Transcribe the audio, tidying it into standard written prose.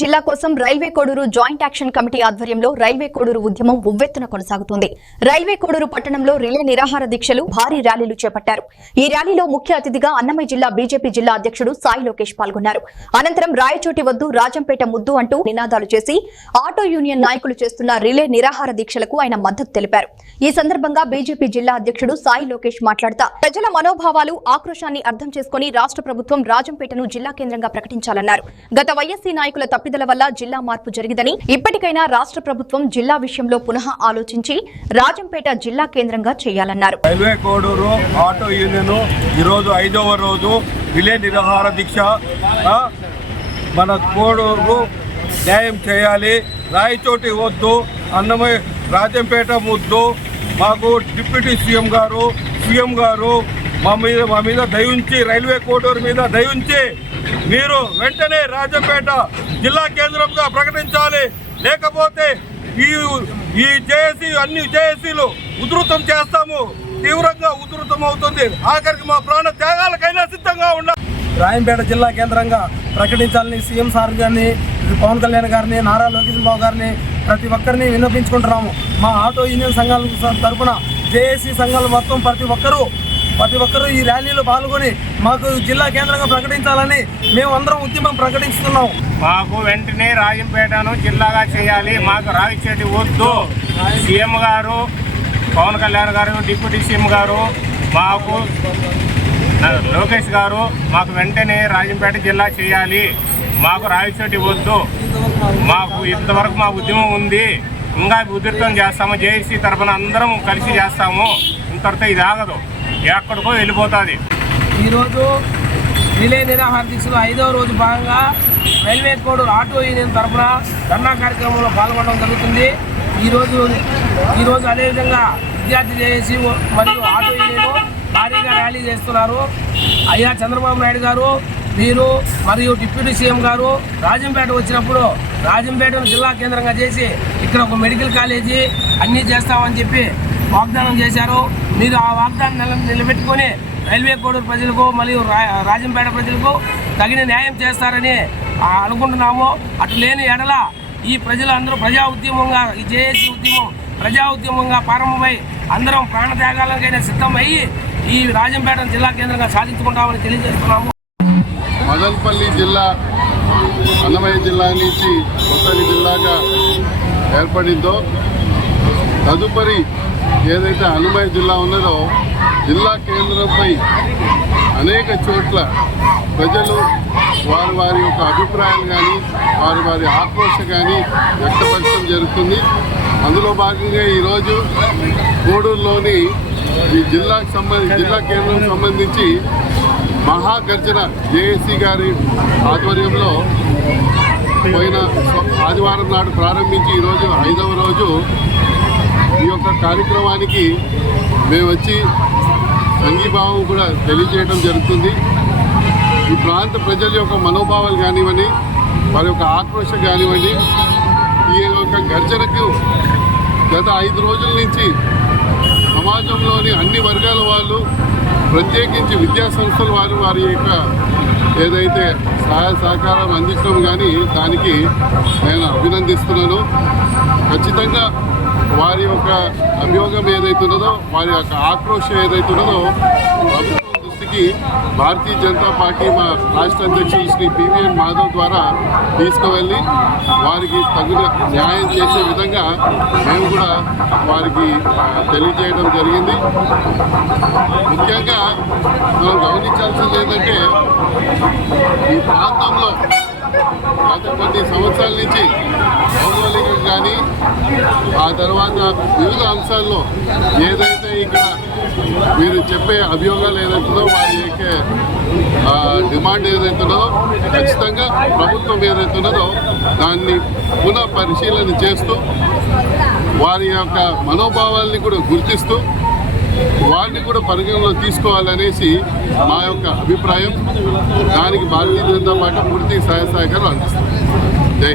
జిల్లా కోసం railway Koduru joint action committee ఆధ్వర్యంలో రైల్వే కోడూరు ఉద్యమం ఉవ్వెత్తున కొనసాగుతుంది. రైల్వే కోడూరు పట్టణంలో రిలే నిరాహార దీక్షలు, భారీ ర్యాలీలు చేపట్టారు. ఈ ర్యాలీలో ముఖ్య అతిథిగా అన్నమయ్య జిల్లా బీజేపీ జిల్లా అధ్యక్షుడు సాయి లోకేష్ పాల్గొన్నారు. అనంతరం రాయచోటి వద్దు, రాజంపేట ముద్దు అంటూ నినాదాలు చేసి ఆటో యూనియన్ నాయకులు చేస్తున్న రిలే నిరాహార దీక్షలకు ఆయన మద్దతు తెలిపారు. ఈ సందర్భంగా బీజేపీ జిల్లా అధ్యక్షుడు సాయి లోకేష్ మాట్లాడుతూ ప్రజల మనోభావాలు, ఆక్రోశాన్ని అర్థం చేసుకుని రాష్ట్ర ప్రభుత్వం రాజంపేటను జిల్లా కేంద్రంగా ప్రకటించాలన్నారు. గత వైఎస్సీ నాయకుల తప్పిదల వల్ల జిల్లా మార్పు జరిగిందని, ఇప్పటికైనా రాష్ట్ర ప్రభుత్వం జిల్లా విషయంలో పునః ఆలోచించి రాజంపేట జిల్లా కేంద్రంగా చేయాలన్నారు. రైల్వే కోడూరు ఆటో యూనియన్ ఈరోజు 5వ రోజు రిలే నిరాహార దీక్ష. మన కోడూరు న్యాయం చేయాలి, రాయచోటి వద్దు, అన్నమయ్య రాజంపేట ముద్దు. మాకు డిప్యూటీ సీఎం గారు మా మీద దయించి, రైల్వే కోడూరు మీద దయించి మీరు వెంటనే రాజంపేట జిల్లా కేంద్రంగా ప్రకటించాలి. లేకపోతే ఈ జేఏసీ అన్ని జేఏసీలు ఉధృతం చేస్తాము, తీవ్రంగా ఉధృతం అవుతుంది. ఆఖరికి మా ప్రాణ త్యాగాలకైనా సిద్ధంగా ఉండాలి. రాజంపేట జిల్లా కేంద్రంగా ప్రకటించాలని సీఎం సార్ గారిని, పవన్ కళ్యాణ్ గారిని, నారా లోకేష్ బాబు గారిని ప్రతి ఒక్కరిని విన్నపించుకుంటున్నాము. మా ఆటో యూనియన్ సంఘాల తరఫున జేఏసీ సంఘాలు మొత్తం ప్రతి ఒక్కరూ ఈ ర్యాలీలో పాల్గొని మాకు జిల్లా కేంద్రంగా ప్రకటించాలని మేము అందరం ఉద్యమం ప్రకటిస్తున్నాం. మాకు వెంటనే రాజంపేటను జిల్లాగా చేయాలి. మాకు రాయచోటి వద్దు. సీఎం గారు, పవన్ కళ్యాణ్ గారు, డిప్యూటీ సీఎం గారు, మాకు లోకేష్ గారు మాకు వెంటనే రాజంపేట జిల్లా చేయాలి. మాకు రాయచోటి వద్దు. మాకు ఇంతవరకు మా ఉద్యమం ఉంది, ఇంకా ఉధృతం చేస్తాము. జేఏసీ తరఫున అందరం కలిసి చేస్తాము. ఇంతటితో ఇది ఆగదు, ఎక్కడికో వెళ్ళిపోతుంది. ఈరోజు రిలే నిరాహార దీక్షలో 5వ రోజు భాగంగా రైల్వే కోడూరు ఆటో యూనియన్ తరఫున ధర్నా కార్యక్రమంలో పాల్గొనడం జరుగుతుంది. ఈరోజు అదేవిధంగా విద్యార్థి జేఏసీ మరియు ఆటో యూనియన్ భారీగా ర్యాలీ చేస్తున్నారు. అయ్యా చంద్రబాబు నాయుడు గారు, మీరు మరియు డిప్యూటీ సీఎం గారు రాజంపేట వచ్చినప్పుడు రాజంపేటను జిల్లా కేంద్రంగా చేసి ఇక్కడ ఒక మెడికల్ కాలేజీ అన్నీ చేస్తామని చెప్పి వాగ్దానం చేశారు. మీరు ఆ వాగ్దానం నిలబెట్టుకొని రైల్వే కోడూరు ప్రజలకు మరియు రాజంపేట ప్రజలకు తగిన న్యాయం చేస్తారని అనుకుంటున్నాము. అటు లేని ఎడల ఈ ప్రజలందరూ ప్రజా ఉద్యమంగా, ఈ జేఏసీ ఉద్యమం ప్రజా ఉద్యమంగా ప్రారంభమై అందరం ప్రాణత్యాగాలకైనా సిద్ధమయ్యి ఈ రాజంపేట జిల్లా కేంద్రంగా సాధించుకుంటామని తెలియజేస్తున్నాము. మదనపల్లి జిల్లా అన్నమయ్య జిల్లా నుంచి కొత్త జిల్లాగా ఏర్పడిందో తదుపరి ఏదైతే అన్నమయ్య జిల్లా ఉన్నదో జిల్లా కేంద్రంపై అనేక చోట్ల ప్రజలు వారి యొక్క అభిప్రాయాలు కానీ వారి ఆక్రోష కానీ వ్యక్తపరచడం జరుగుతుంది. అందులో భాగంగా ఈరోజు కోడూరులోని ఈ జిల్లా కేంద్రం సంబంధించి మహాగర్జన జేఏసీ గారి ఆధ్వర్యంలో పోయిన ఆదివారం నాడు ప్రారంభించి ఈరోజు 5వ రోజు ఈ యొక్క కార్యక్రమానికి మేము వచ్చి సంఘీభావం కూడా తెలియజేయడం జరుగుతుంది. ఈ ప్రాంత ప్రజల యొక్క మనోభావాలు కానివ్వండి, వారి యొక్క ఆక్రోషం కానివ్వండి, ఈ యొక్క గర్జనకు గత 5 రోజుల నుంచి సమాజంలోని అన్ని వర్గాల వాళ్ళు, ప్రత్యేకించి విద్యా సంస్థల వారి యొక్క ఏదైతే సహాయ సహకారం అందించడం కానీ దానికి నేను అభినందిస్తున్నాను. ఖచ్చితంగా వారి యొక్క అభియోగం ఏదైతే ఉన్నదో, వారి యొక్క ఆక్రోషం ఏదైతే ఉన్నదో ప్రభుత్వం దృష్టికి భారతీయ జనతా పార్టీ మా రాష్ట్ర అధ్యక్షులు శ్రీ పివిఎన్ మాధవ్ ద్వారా తీసుకువెళ్ళి వారికి తగిన న్యాయం చేసే విధంగా మేము కూడా వారికి తెలియజేయడం జరిగింది. ముఖ్యంగా మనం గమనించాల్సింది ఏంటంటే ఈ ప్రాంతంలో గత కొన్ని సంవత్సరాల నుంచి భౌగోళికంగా కానీ ఆ తర్వాత వివిధ అంశాల్లో ఏదైతే ఇక్కడ మీరు చెప్పే అభియోగాలు ఏదైతుందో, వారి యొక్క డిమాండ్ ఏదైతున్నదో ఖచ్చితంగా ప్రభుత్వం ఏదైతున్నదో దాన్ని పునః పరిశీలన చేస్తూ వారి యొక్క మనోభావాల్ని కూడా గుర్తిస్తూ వారిని కూడా పరిగణలో తీసుకోవాలనేసి మా యొక్క అభిప్రాయం. దానికి భారతీయ జనతా పార్టీ పూర్తి సహాయ సహకారం అందిస్తుంది. జై